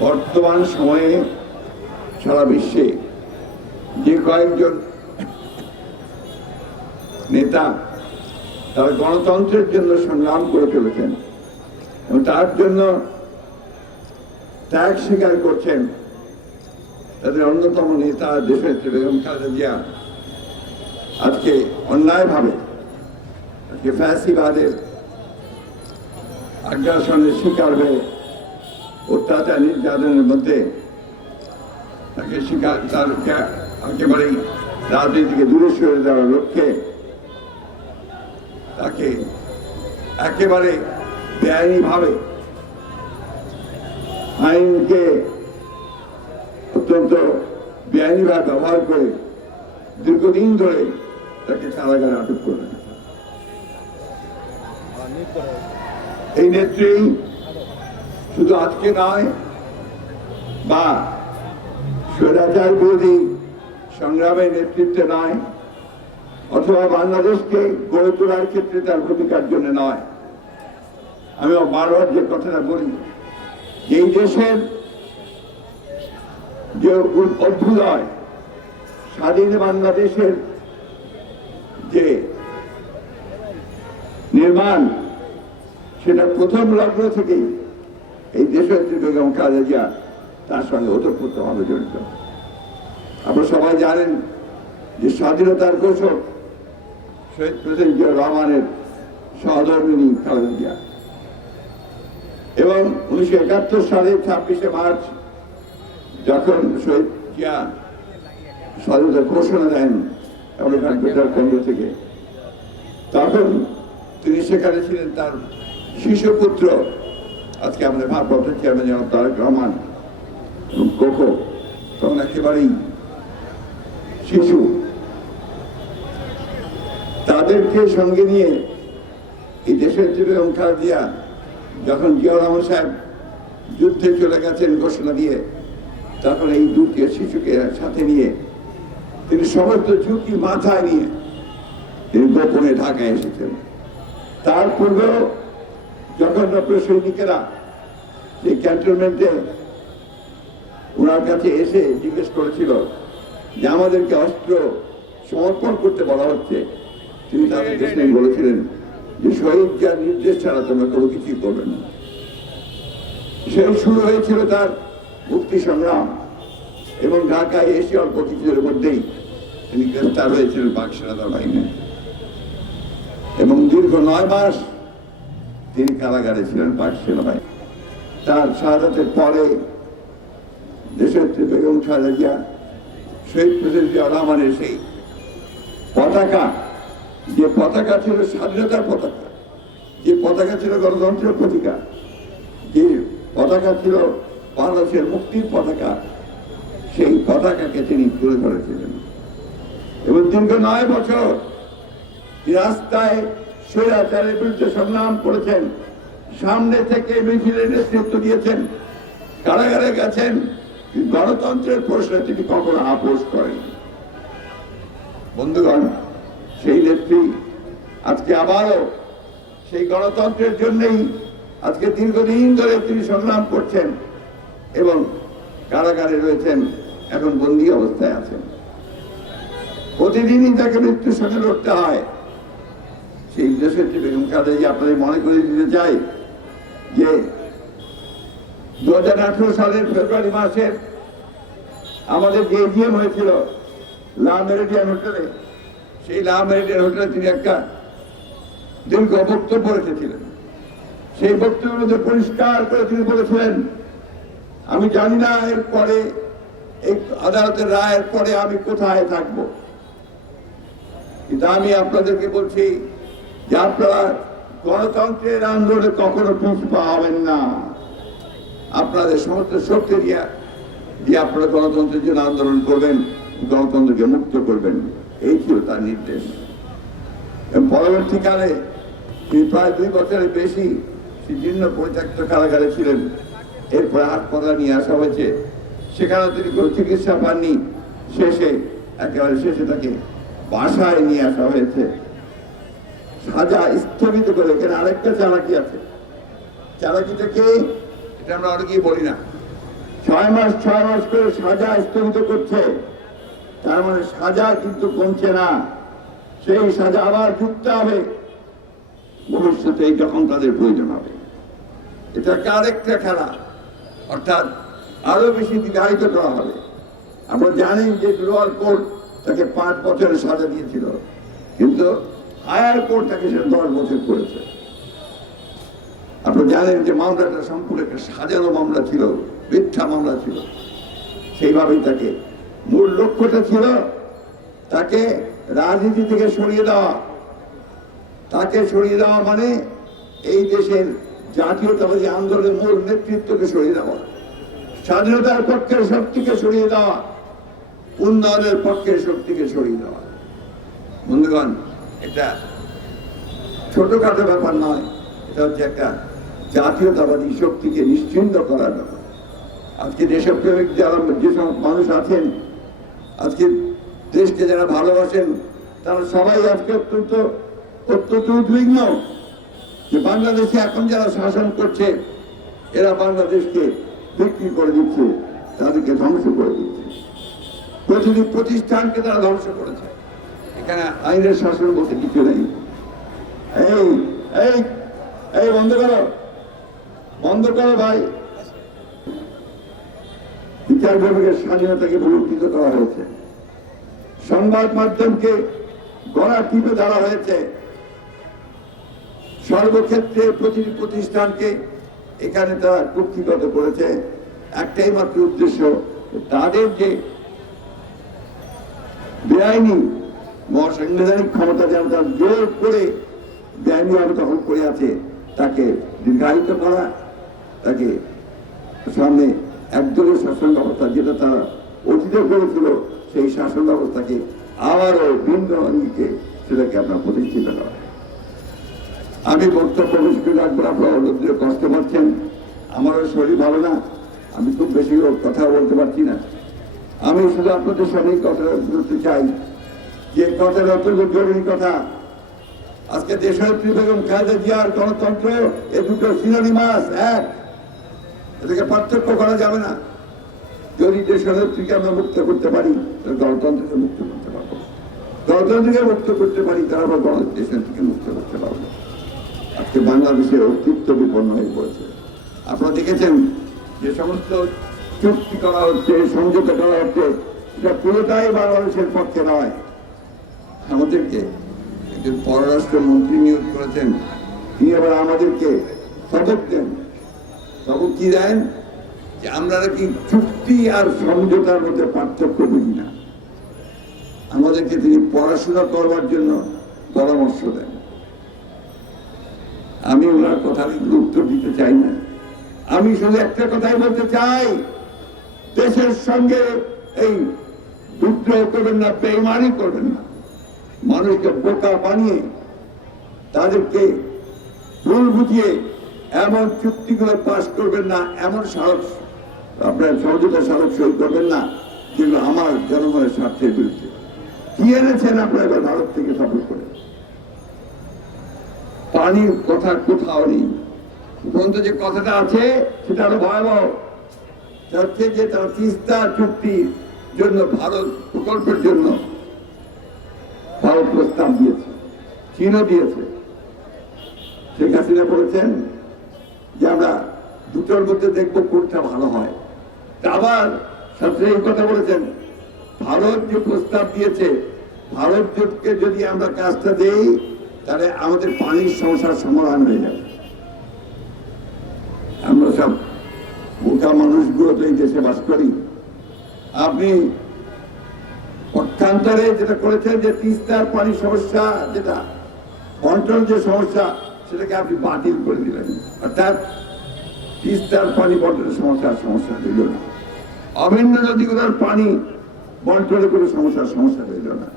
বর্তমান সময়ে সারা বিশ্বে যে কয়েকজন নেতা তারা গণতন্ত্রের জন্য সংগ্রাম করে চলেছেন এবং তার জন্য ত্যাগ স্বীকার করছেন তাদের অন্যতম নেতা দেশের বেগম খালেদা আজকে অন্যায়ভাবে, আজকে ফ্যাসিবাদের আগ্রাসনের শিকার হয়ে অত্যাচার নির্যাতনের মধ্যে তাকে শিকার, তার একেবারেই রাজনীতি থেকে দূরে সরে দেওয়ার লক্ষ্যে তাকে একেবারে বেআইনিভাবে আইনকে অত্যন্ত বেআইনিভাবে ব্যবহার করে দীর্ঘদিন ধরে তাকে কারাগারে আটক করে এই নেত্রী শুধু আজকে নয়, বা স্বৈরাচার বিরোধী সংগ্রামের নেতৃত্বে নয়, অথবা বাংলাদেশকে গড়ে তোলার ক্ষেত্রে তার ভূমিকার জন্য নয়। আমি বারবার যে কথাটা বলি, এই দেশের যে অভ্যুদয়, স্বাধীন বাংলাদেশের যে নির্মাণ, সেটা প্রথম লগ্ন থেকেই এই দেশের বেগম খালেদা তার সঙ্গে ওতপ্রোতভাবে জড়িত। আপনারা সবাই জানেন যে স্বাধীনতার ঘোষক শহীদ প্রেসিডেন্ট জিয়া রহমানের সহধর্মিনী খালেদা জিয়া। এবং উনিশশো একাত্তর সালে ছাব্বিশে মার্চ যখন শহীদ জিয়া স্বাধীনতার ঘোষণা দেন আমেরিকান কেন্দ্র থেকে, তখন তিনি সেখানে ছিলেন তার শিশুপুত্র আজকে আমাদের ভারপ্রাপ্ত চেয়ারম্যান জনাব তারেক রহমান কোকো তখন একেবারেই শিশু। তাদেরকে সঙ্গে নিয়ে এই দেশের যে বেগম খালেদা যখন জিয়াউর রহমান সাহেব যুদ্ধে চলে গেছেন ঘোষণা দিয়ে, তখন এই দুটি শিশুকে সাথে নিয়ে তিনি সমস্ত ঝুঁকি মাথায় নিয়ে তিনি গোপনে ঢাকায় এসেছেন। তার পূর্বেও যখন ডক্টর সৈনিকেরা সেই ক্যান্টনমেন্টে ওনার কাছে এসে জিজ্ঞেস করেছিল যে আমাদেরকে অস্ত্র সমর্পণ করতে বলা হচ্ছে। তিনি তাদেরকে সেই বলেছিলেন যে শহীদ যার নির্দেশ ছাড়া তোমরা কোনো কিছুই করবে না। সে শুরু হয়েছিল তার মুক্তি সংগ্রাম এবং ঢাকায় এসে অল্প কিছুদের মধ্যেই তিনি গ্রেফতার হয়েছিলেন পাক সেনাদা বাহিনী। এবং দীর্ঘ নয় মাস তিনি কারাগারে ছিলেন পাক সেনাবাহিনী। তার শাহাদাতের পরে দেশের বেগম খালেদা শহীদ প্রেসিডেন্ট জিয়া রহমানের সেই পতাকা, যে পতাকা ছিল স্বাধীনতার পতাকা, যে পতাকা ছিল গণতন্ত্রের প্রতিকা যে পতাকা ছিল বাংলাদেশের মুক্তির পতাকা, সেই পতাকাকে তিনি তুলে ধরেছিলেন। এবং দীর্ঘ নয় বছর রাস্তায় স্বৈরাচারের বিরুদ্ধে সংগ্রাম করেছেন সামনে থেকে মিছিলের নেতৃত্ব দিয়েছেন, কারাগারে গেছেন, গণতন্ত্রের প্রশ্নে তিনি কখনো আপোষ করেন বন্ধুগণ, সেই নেত্রী আজকে আবারও সেই গণতন্ত্রের জন্যই আজকে দীর্ঘদিন ধরে তিনি সংগ্রাম করছেন এবং কারাগারে রয়েছেন, এখন বন্দি অবস্থায় আছেন। প্রতিদিনই তাকে মৃত্যুর সঙ্গে লড়তে হয়। সেই দেশের যে বেগম জিয়া আপনাদের মনে করে দিতে চাই যে দু হাজার আঠারো সালের ফেব্রুয়ারি মাসের আমাদের যে এজিএম হয়েছিল, লা মেরিডিয়ান হোটেলে, সেই লা মেরিডিয়ান হোটেলে তিনি একটা দীর্ঘ বক্তব্য রেখেছিলেন। সেই বক্তব্যের মধ্যে পরিষ্কার করে তিনি বলেছিলেন, আমি জানি না এর পরে এই আদালতের রায়ের পরে আমি কোথায় থাকব। কিন্তু আমি আপনাদেরকে বলছি যে আপনারা গণতন্ত্রের আন্দোলনে কখনো পিছ পাবেন না। আপনাদের সমস্ত শক্তি দিয়ে দিয়ে আপনারা গণতন্ত্রের জন্য আন্দোলন করবেন, গণতন্ত্রকে মুক্ত করবেন। এই ছিল তার নির্দেশ। পরবর্তীকালে তিনি প্রায় দুই বছরের বেশি জীর্ণ পরিত্যক্ত কারাগারে ছিলেন। এরপরে হাসপাতাল নিয়ে আসা হয়েছে। সেখানে তিনি কোনো চিকিৎসা পাননি। শেষে একেবারে শেষে তাকে বাসায় নিয়ে আসা হয়েছে। সাজা স্থগিত করে এখানে আরেকটা চালাকি আছে। চালাকিটা কে? এটা আমরা অনেকেই বলি না। ছয় মাস ছয় মাস করে সাজা স্থগিত করছে। তার মানে সাজা কিন্তু কমছে না। সেই সাজা আবার যুক্ত হবে। ভবিষ্যতে যখন তাদের প্রয়োজন হবে। এটা একটা খেলা? অর্থাৎ আরও বেশি দীর্ঘায়িত করা হবে। আমরা জানি যে লোয়ার কোর্ট তাকে পাঁচ বছরের সাজা দিয়েছিল। কিন্তু হায়ার কোর্ট তাকে সে দশ বছর করেছে। আপনারা জানেন যে মামলাটা সম্পূর্ণ একটা সাজানো মামলা ছিল, মিথ্যা মামলা ছিল। সেইভাবেই তাকে মূল লক্ষ্যটা ছিল তাকে রাজনীতি থেকে সরিয়ে দেওয়া। তাকে সরিয়ে দেওয়া মানে এই দেশের জাতীয়তাবাদী আন্দোলনের মূল নেতৃত্বকে সরিয়ে দেওয়া। স্বাধীনতার পক্ষের শক্তিকে সরিয়ে দেওয়া। উন্নয়নের পক্ষের শক্তিকে সরিয়ে দেওয়া। বন্ধুগণ এটা ছোটখাটো ব্যাপার নয়। এটা হচ্ছে একটা জাতীয়তাবাদী শক্তিকে নিশ্চিন্ত করার ব্যাপার। আজকে দেশপ্রেমিক যারা যেসব মানুষ আছেন, আজকে দেশকে যারা ভালোবাসেন, তারা সবাই আজকে অত্যন্ত অত্যন্ত উদ্বিগ্ন যে বাংলাদেশে এখন যারা শাসন করছে, এরা বাংলাদেশকে বিক্রি করে দিচ্ছে, তাদেরকে ধ্বংস করে দিচ্ছে। প্রতিটি প্রতিষ্ঠানকে তারা ধ্বংস করেছে। আইনের শাসন বলতে কিছু নেই। এই এই বন্ধ করো। বন্ধ করো ভাই। বিচার বিভাগের স্বাধীনতাকে বিলুপ্তিত করা হয়েছে। সংবাদ মাধ্যমকে গড়া টিপে ধরা হয়েছে। সর্বক্ষেত্রে প্রতিটি প্রতিষ্ঠানকে এখানে তারা কর্তৃগত করেছে। একটাই মাত্র উদ্দেশ্য তাদের যে বেআইনি মহাসাংবিধানিক ক্ষমতা যেন তার জোর করে বেআইনিভাবে দখল করে আছে। তাকে দীর্ঘায়িত করা, তাকে সামনে একদলীয় শাসন ব্যবস্থা যেটা তারা অতীতে করেছিল, সেই শাসন ব্যবস্থাকে আবারও ভিন্ন অঙ্গিকে সেটাকে আপনার প্রতিষ্ঠিত করা। আমি বক্তব্য বেশি রাখব, আপনারা অনেকদিন কষ্ট পাচ্ছেন। আমারও শরীর ভালো না, আমি খুব বেশি কথা বলতে পারছি না। আমি শুধু আপনাদের সামনে কথা বলতে চাই যে কথাটা অত্যন্ত জরুরি কথা। আজকে দেশনেত্রী বেগম খালেদা জিয়ার গণতন্ত্র এ দুটো সিনোনিমাস এক। এটাকে পার্থক্য করা যাবে না। যদি দেশনেত্রীকে আমরা মুক্ত করতে পারি গণতন্ত্রকে মুক্ত করতে পারব। গণতন্ত্রকে মুক্ত করতে পারি, তাহলে আমরা গণ দেশনেত্রীকে মুক্ত করতে পারব। আজকে বাংলাদেশের অস্তিত্ব বিপন্ন হয়ে পড়েছে। আপনারা দেখেছেন যে সমস্ত চুক্তি করা হচ্ছে সমঝোতা করা হচ্ছে, এটা পুরোটাই বাংলাদেশের পক্ষে নয়। আমাদেরকে একজন পররাষ্ট্র মন্ত্রী নিয়োগ করেছেন, তিনি আবার আমাদেরকে সবক দেন। সবক কি দেন? যে আমরা নাকি চুক্তি আর সমঝোতার মধ্যে পার্থক্য বুঝি না। আমাদেরকে তিনি পড়াশোনা করবার জন্য পরামর্শ দেন। আমি ওনার কথা উত্তর দিতে চাই না। আমি শুধু একটা কথাই বলতে চাই, দেশের সঙ্গে এই বিদ্রোহ করবেন না, বেইমানি করবেন না। মানুষকে বোকা বানিয়ে তাদেরকে ভুল বুঝিয়ে এমন চুক্তিগুলো পাশ করবেন না, এমন স্মারক আপনার সহযোগিতা স্মারক সই করবেন না যেগুলো আমার জনগণের স্বার্থের বিরুদ্ধে। কি এনেছেন আপনার ভারত থেকে সফর করে? পানির কথা কোথাও নেই। উপরন্ত যে কথাটা আছে সেটা আরও ভয়াবহ। হচ্ছে যে তারা তিস্তা চুক্তির জন্য, ভারত প্রকল্পের জন্য ভারত প্রস্তাব দিয়েছে, চীনও দিয়েছে। শেখ হাসিনা বলেছেন যে আমরা দুটোর মধ্যে দেখব কোনটা ভালো হয়। আবার এই কথা বলেছেন, ভারত যে প্রস্তাব দিয়েছে, ভারত জোটকে যদি আমরা কাজটা দেই, তাহলে আমাদের পানির সমস্যার সমাধান হয়ে যাবে। আমরা সব বোকা মানুষগুলো এই দেশে বাস করি। আপনি পক্ষান্তরে যেটা করেছেন যে তিস্তার পানির সমস্যা যেটা কন্ট্রোল যে সমস্যা, সেটাকে আপনি বাতিল করে দিলেন। অর্থাৎ তিস্তার পানি বন্টনের সমস্যার সমস্যা হইল না। অভিন্ন নদীগুলোর পানি বন্টনের কোনো সমস্যার সমস্যা হইল না।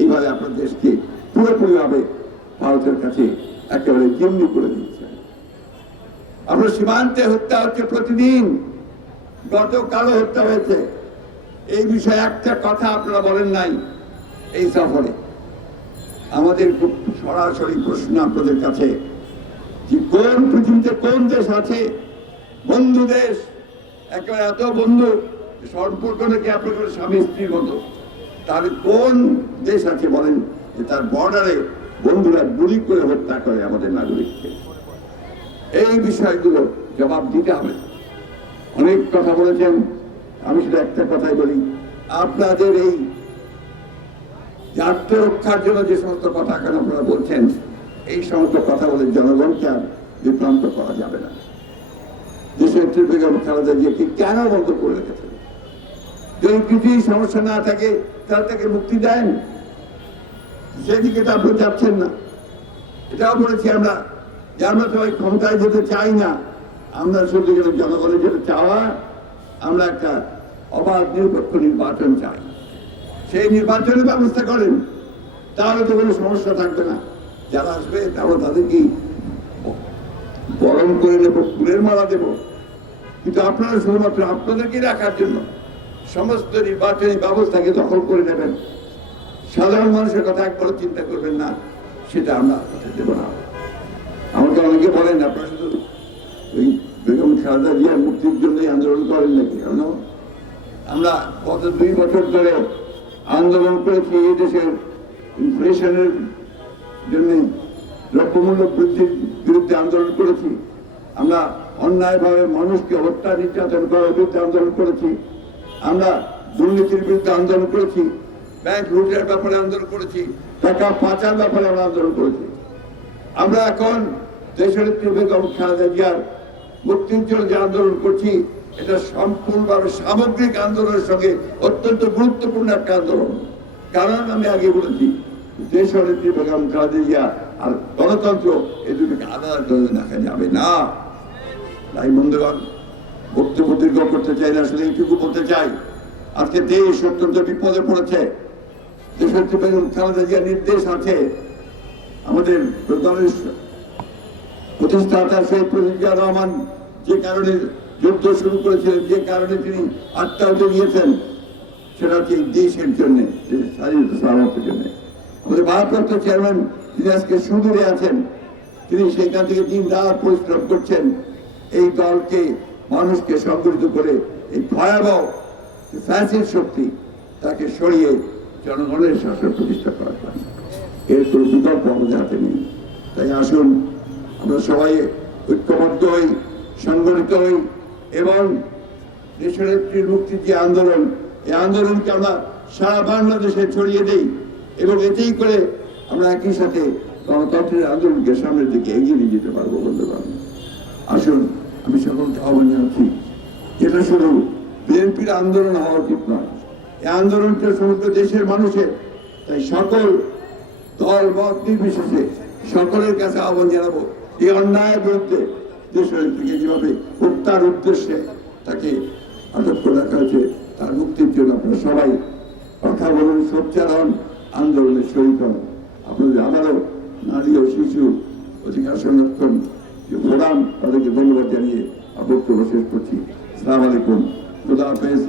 এইভাবে আপনার দেশকে পুরোপুরিভাবে ভারতের কাছে একেবারে জিম্মি করে দিয়েছেন আপনার সীমান্তে হত্যা হচ্ছে প্রতিদিন। গতকালও হত্যা হয়েছে। এই বিষয়ে একটা কথা আপনারা বলেন নাই এই সফরে। আমাদের সরাসরি প্রশ্ন আপনাদের কাছে যে কোন পৃথিবীতে কোন দেশ আছে? বন্ধু দেশ? একেবারে এত বন্ধু সম্পর্ক নাকি আপনার স্বামী স্ত্রীর মতো। তাহলে কোন দেশ আছে বলেন যে তার বর্ডারে বন্ধুরা গুলি করে হত্যা করে আমাদের নাগরিককে? এই বিষয়গুলো জবাব দিতে হবে। অনেক কথা বলেছেন। আমি শুধু একটা কথাই বলি, আপনাদের এই যে রক্ষার জন্য যে সমস্ত কথা এখন আপনারা বলছেন, এই সমস্ত কথা বলে জনগণকে আর বিভ্রান্ত করা যাবে না। দেশের বেগম খালেদা জিয়াকে কেন বন্ধ করে রেখেছেন যদি কিছুই সমস্যা না থাকে তাহলে তাকে মুক্তি দেন? সেদিকে তো আপনি যাচ্ছেন না। এটাও বলেছি আমরা, যে আমরা সবাই ক্ষমতায় যেতে চাই না, আমরা শুধু জনগণের যেটা চাওয়া আমরা একটা অবাধ নিরপেক্ষ নির্বাচন চাই। সেই নির্বাচনের ব্যবস্থা করেন, তাহলে তো কোনো সমস্যা থাকবে না। যারা আসবে আমরা তাদেরকে বরণ করে নেব ফুলের মালা দেব। কিন্তু আপনারা শুধুমাত্র আপনাদেরকে রাখার জন্য সমস্ত নির্বাচনী ব্যবস্থাকে দখল করে নেবেন। সাধারণ মানুষের কথা একবার চিন্তা করবেন না, সেটা আমরা দেব না। আমাকে অনেকে বলেন, আপনারা শুধু ওই খালেদা জিয়ার মুক্তির জন্যই আন্দোলন করেন নাকি? কেন? আমরা গত দুই বছর ধরে আন্দোলন করেছি এই দেশের ইনফ্লেশনের জন্য, দ্রব্যমূল্য বৃদ্ধির বিরুদ্ধে আন্দোলন করেছি। আমরা অন্যায়ভাবে মানুষকে হত্যা, নির্যাতন করার বিরুদ্ধে আন্দোলন করেছি। আমরা দুর্নীতির বিরুদ্ধে আন্দোলন করেছি। ব্যাংক লুটের ব্যাপারে আন্দোলন করেছি। টাকা পাচার ব্যাপারে আমরা আন্দোলন করেছি। আমরা এখন দেশের বেগম খালেদা জিয়ার মুক্তির যে আন্দোলন করছি, এটা সম্পূর্ণভাবে সামগ্রিক আন্দোলনের সঙ্গে অত্যন্ত গুরুত্বপূর্ণ একটা আন্দোলন। কারণ আমি আগে বলেছি দেশের বেগম খালেদা আর গণতন্ত্র এই দুটোকে আলাদা করে দেখা যাবে না। তাই বন্ধুগণ, বক্তব্য দীর্ঘ করতে চাই না, আসলে এইটুকু বলতে চাই। আজকে দেশ অত্যন্ত বিপদে পড়েছে। দেশের বেগম নির্দেশ আছে, আমাদের দলের প্রতিষ্ঠাতা শেখ মুজিবুর রহমান যে কারণে যুদ্ধ শুরু করেছিলেন, যে কারণে তিনি আত্মাহতি নিয়েছেন সেটা হচ্ছে দেশের জন্য, দেশের স্বাধীনতা জন্য। আমাদের ভারপ্রাপ্ত চেয়ারম্যান, তিনি আজকে সুদূরে আছেন। তিনি সেখান থেকে দিন রাত পরিশ্রম করছেন। এই দলকে মানুষকে সংগঠিত করে এই ভয়াবহ ফ্যাসির শক্তি তাকে সরিয়ে জনগণের শাসন প্রতিষ্ঠা জন্য। এর কোনো বিকল্প আমাদের হাতে নেই। তাই আসুন আমরা সবাই ঐক্যবদ্ধ হই, সংগঠিত হই এবং একটি মুক্তির যে আন্দোলন, এই আন্দোলনকে আমরা সারা বাংলাদেশে ছড়িয়ে দেই এবং এতেই করে আমরা একই সাথে গণতন্ত্রের আন্দোলনকে সামনের দিকে এগিয়ে নিয়ে যেতে পারব বন্ধুগণ। আসুন, আমি সকলকে আহ্বান জানাচ্ছি এটা শুধু বিএনপির আন্দোলন হওয়া উচিত নয়, এই আন্দোলনটা সমগ্র দেশের মানুষের তাই সকল দল, মত নির্বিশেষে সকলের কাছে আহ্বান জানাব। এই অন্যায়ের বিরুদ্ধে দেশের থেকে যেভাবে হত্যার উদ্দেশ্যে তাকে আটক করে রাখা হয়েছে, তার মুক্তির জন্য আপনারা সবাই কথা বলুন সোচ্চার হন আন্দোলনের শরীর হন। আপনাদের আবারও নারী ও শিশু অধিকার সংরক্ষণ যে ফোরাম তাদেরকে ধন্যবাদ জানিয়ে বক্তব্য শেষ করছি। সালাম আলাইকুম। খুদা হাফেজ।